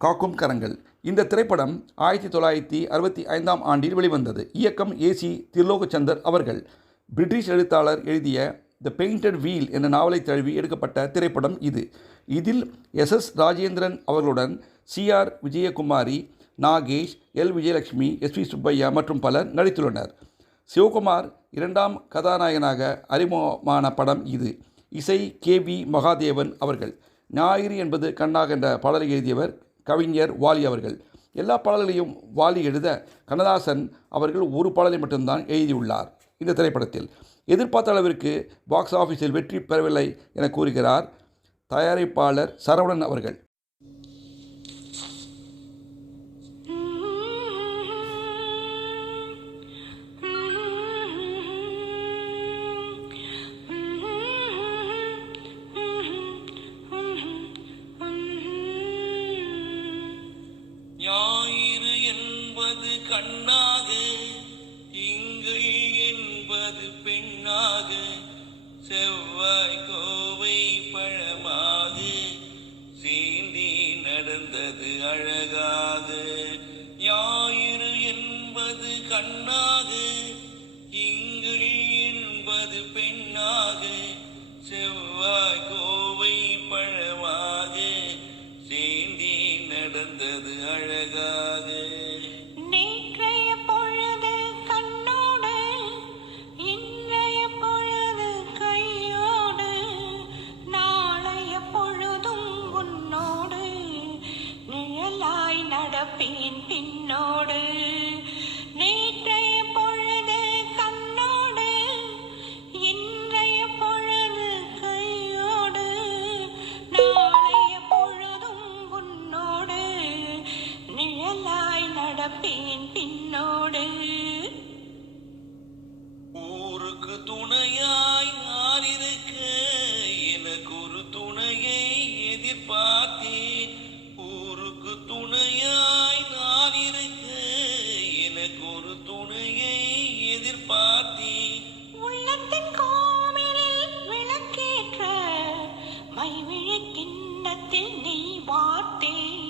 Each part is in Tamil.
காக்கும் கரங்கள். இந்த திரைப்படம் 1965ஆம் ஆண்டில் வெளிவந்தது. இயக்கம் ஏசி திர்லோகச்சந்தர் அவர்கள். பிரிட்டிஷ் எழுத்தாளர் எழுதிய த பெயிண்டட் வீல் என்ற நாவலை தழுவி எடுக்கப்பட்ட திரைப்படம் இது. இதில் எஸ் ராஜேந்திரன் அவர்களுடன் CR Vijayakumari, Nagesh, L Vijayalakshmi, SP Subbaiah மற்றும் பலர் நடித்துள்ளனர். சிவகுமார் இரண்டாம் கதாநாயகனாக அறிமுகமான படம் இது. இசை கே.வி. மகாதேவன் அவர்கள். ஞாயிறு என்பது கண்ணாக என்ற பாடலை எழுதியவர் கவிஞர் வாலி அவர்கள். எல்லா பாடல்களையும் வாலி எழுத கண்ணதாசன் அவர்கள் ஒரு பாடலை மட்டும்தான் எழுதியுள்ளார். இந்த திரைப்படத்தில் எதிர்பார்த்த அளவிற்கு பாக்ஸ் ஆஃபீஸில் வெற்றி பெறவில்லை என கூறுகிறார் தயாரிப்பாளர் சரவணன் அவர்கள். ஞாயிறு என்பது கண்ணாக, திங்கள் என்பது பெண்ணாக, செவ்வாய் கோவை பழமாக, சீண்டி நடந்தது அழகாக. ஞாயிறு என்பது கண்ணாக, திங்கள் என்பது பெண்ணாக, செவ்வாய் கோவை பழமாக, சீண்டி நடந்தது அழகாக. நேற்றைய பொழுது கண்ணோடு, இன்றைய பொழுது கையோடு, நாளைய பொழுதும் உன்னோடு, நிழலாய் நடப்பேன் பின்னோடு. நேற்றைய பொழுது கண்ணோடு, இன்றைய பொழுது கையோடு, நாளைய பொழுதும் உன்னோடு, நிழலாய் நடப்பேன் பின்னோடு. ஊருக்கு துணையாய் நான் இருக்க, எனக்கு ஒரு துணையை எதிர்பார்த்தேன். ஊருக்கு துணையாய் நான் இருக்க, எனக்கு ஒரு துணையை எதிர்பார்த்தேன். உள்ளத்தின் கோவிலில் விளக்கேற்ற, மைவிழி கிண்ணத்தில் நெய் வார்த்தேன்.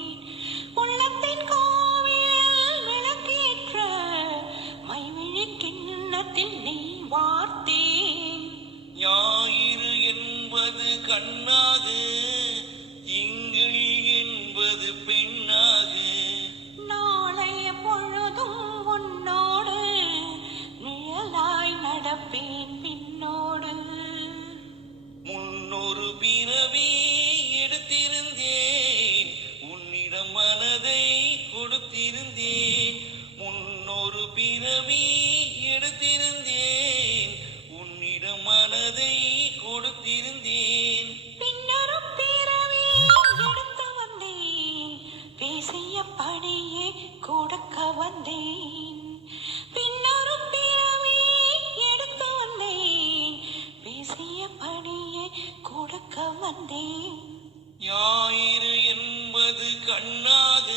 உள்ளத்தின் கோவிலில் விளக்கேற்ற, மைவிழி கிண்ணத்தில் நெய் வார்த்தேன். ஞாயிறு என்பது கண்ணாக, திங்கள் என்பது பெண்ணாக, நாளைய பொழுதும் உன்னோடு, நிழலாய் நடப்பேன் பின்னோடு. முன்னொரு பிறவி எடுத்திருந்தேன், உன்னிடம் மனதை கொடுத்திருந்தேன். முன்னொரு பிறவி எடுத்திருந்தேன், உன்னிடம் மனதை கொடுத்திருந்தேன். பின்னொரு பிறவி எடுத்து வந்தேன், பேசியபடியே கொடுக்க வந்தேன். பின்னொரு பிறவி எடுத்து வந்தேன், பேசியபடியே கொடுக்க வந்தேன். ஞாயிறு என்பது கண்ணாக,